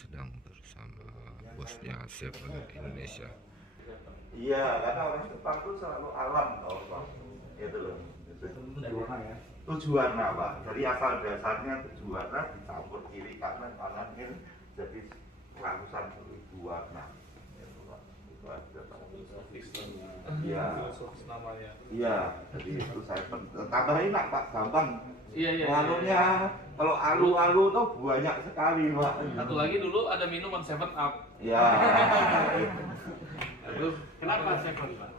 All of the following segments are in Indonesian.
sedang bersama bosnya Seven Indonesia. Iya, karena orang Jepang tuh selalu alam tau Pak. Itu loh. Tujuh warna Pak. Jadi asal dasarnya tujuh warna dicampur kiri kanan kanan ini jadi ratusan ribu warna. Itu Pak. Itu ada Pak. Iya. Namanya. Iya, jadi itu saya tambahin nak Pak, gampang. Iya. Alunya kalau alu-alu tuh banyak sekali Pak. Satu lagi dulu ada minuman 7 Up. Iya. Terus kenapa 7 Pak?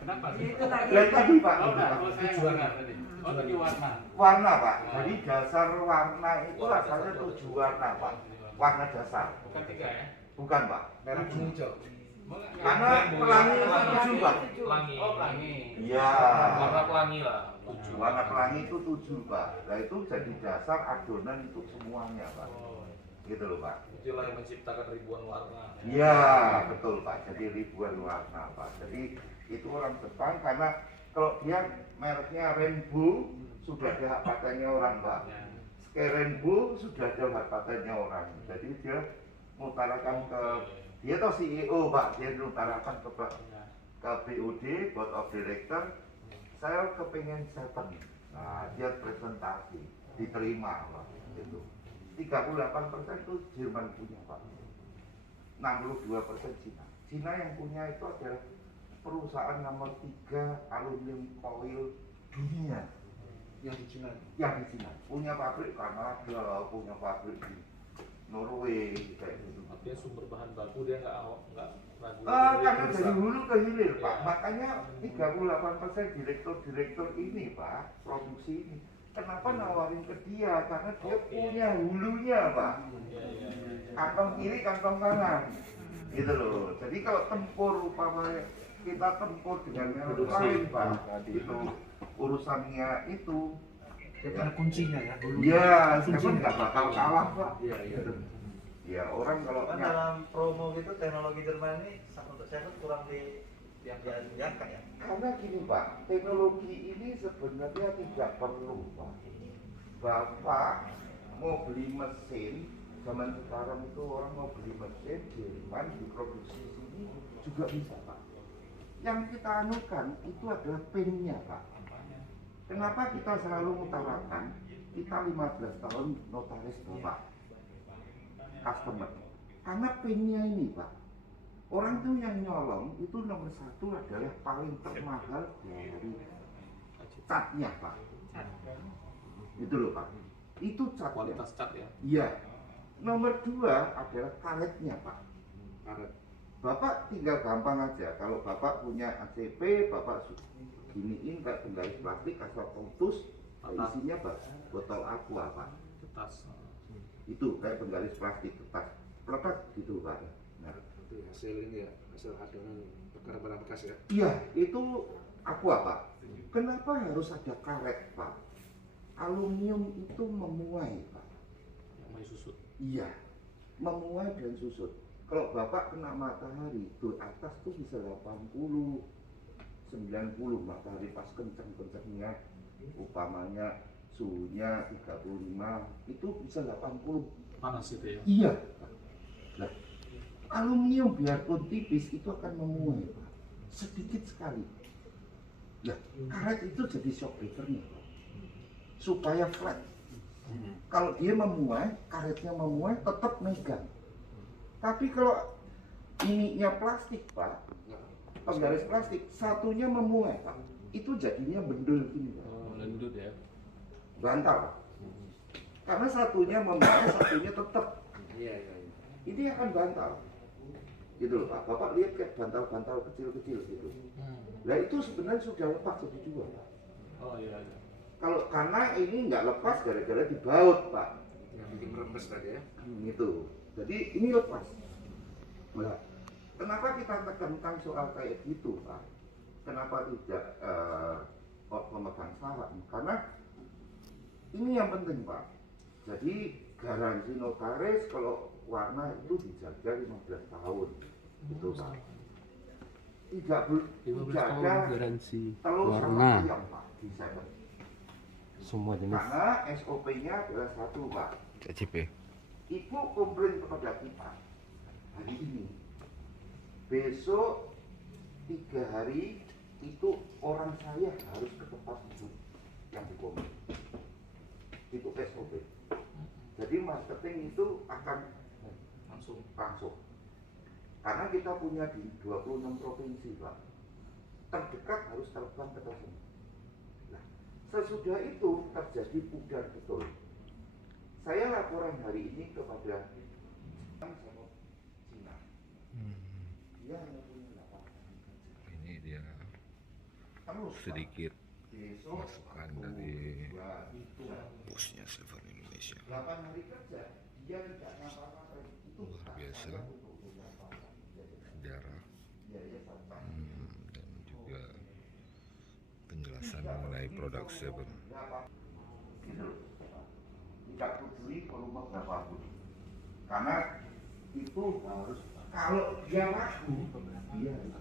Kenapa sih? Lihat tadi Pak. Oh, enggak, kalau saya enggak tadi. Oh, tadi warna. Warna Pak. Jadi dasar warna itu asalnya tujuh warna Pak. Warna dasar. Bukan 3 ya? Bukan Pak. Merah kuning hijau. Karena pelangi itu tujuh Pak. Pelangi. Oh, pelangi. Iya. Warna pelangi lah. Warna pelangi itu tujuh Pak. Nah itu jadi dasar adonan untuk semuanya Pak. Oh, Gitu loh Pak. itulah yang menciptakan ribuan warna. Iya betul Pak. Jadi ribuan warna Pak. Jadi itu orang Jepang karena kalau dia mereknya Rainbow sudah ada hak patennya orang Pak. Sky Rainbow sudah ada hak patennya orang. Jadi dia mengutarakan ke dia tuh CEO Pak. Dia mengutarakan ke BOD Board of Director. Saya kepengen 7. Nah dia presentasi diterima Pak. Itu 38% itu Jerman punya Pak. 62% Cina. Cina yang punya itu adalah perusahaan nomor 3 aluminium coil dunia Yang di Cina. punya pabrik Kanada, punya pabrik di Norway kayak gitu. Artinya sumber bahan baku dia nggak ragu. Karena dari hulu ke hilir Pak, makanya 38% direktur ini Pak, produksi ini. Kenapa nawarin ke dia? Karena dia punya hulunya Pak. Kantong kiri, kantong kanan. Gitu loh. Jadi kalau tempur umpamanya kita tempur dengan merek lain Pak, itu urusannya itu. Jadi ada kuncinya ya. Iya, Seven nggak bakal kalah Pak. Iya. Ya orang kalau Kan dalam promo gitu teknologi Jerman ini untuk Seven kurang diangkat ya. karena gini Pak, teknologi ini sebenarnya tidak perlu Pak. Bapak mau beli mesin, zaman sekarang itu orang mau beli mesin Jerman diproduksi sini juga bisa Pak. Yang kita anukan itu adalah PIN-nya Pak. Kenapa kita selalu mengutarakan kita 15 tahun notaris Bapak customer? Karena PIN-nya ini Pak. Orang tuh yang nyolong itu nomor 1 adalah paling termahal dari catnya Pak. Itu loh Pak. Itu catnya. Kualitas cat ya. Iya. Nomor 2 adalah karetnya Pak. Karet. Bapak tinggal gampang aja. Kalau Bapak punya ACP, Bapak giniin kayak penggaris plastik asal putus, isinya botol aqua Pak. Kertas. Itu kayak penggaris plastik kertas. Pelepas gitu Pak. Nah, Itu hasil ini ya, hasil adonan perkara barang bekas ya. iya, itu aqua Pak. Kenapa harus ada karet Pak? Aluminium itu memuai Pak. Yang main susut. Iya, memuai dan susut. Kalau Bapak kena matahari, tuh atas tuh bisa 80, 90 matahari pas kenceng-kencengnya, umpamanya suhunya 35, itu bisa 80. Panas itu ya. Iya. Nah, aluminium biarpun tipis itu akan memuai Pak. Sedikit sekali. Nah, karet itu jadi shock breaker-nya Pak. Supaya flat. Kalau dia memuai, karetnya memuai, tetap megang. Tapi kalau ininya plastik Pak, penggaris plastik, satunya memuai Pak, itu jadinya bendul gini Pak. Oh, lendut ya. Bantal Pak. Karena satunya memuai, satunya tetap. Iya. Ini akan bantal. Gitu loh Pak. Bapak lihat kayak bantal-bantal kecil-kecil gitu. Nah itu sebenarnya sudah lepas jadi dua Pak. Oh iya. Kalau karena ini nggak lepas gara-gara dibaut Pak. Yang bikin merembes tadi ya. Gitu. Jadi ini lepas. Nah, kenapa kita tekankan soal kayak gitu Pak? Kenapa tidak pemegang saham? Karena ini yang penting Pak. Jadi garansi notaris kalau warna itu dijaga 15 tahun. Itu Pak. Tidak ada garansi telur sama warna ayam Pak di Seven. semua jenis. Karena SOP-nya adalah satu Pak. CCP. Ibu komplain kepada kita hari ini, besok 3 hari itu orang saya harus ke tempat itu yang dikomplain. Itu SOP. Jadi marketing itu akan langsung. Karena kita punya di 26 provinsi, Pak. Terdekat harus terbang ke sana. Nah, sesudah itu terjadi pudar betul. Saya laporan hari ini kepada Cina. Dia hanya punya 8. Ini dia Terus, sedikit besok masukan dari bosnya Seven Indonesia. 8 hari kerja, dia tidak ngapa-ngapain. Itu Luar biasa. Sejarah dan juga penjelasan mengenai produk Seven. Tidak peduli volume berapapun, karena itu harus, kalau dia laku dia harus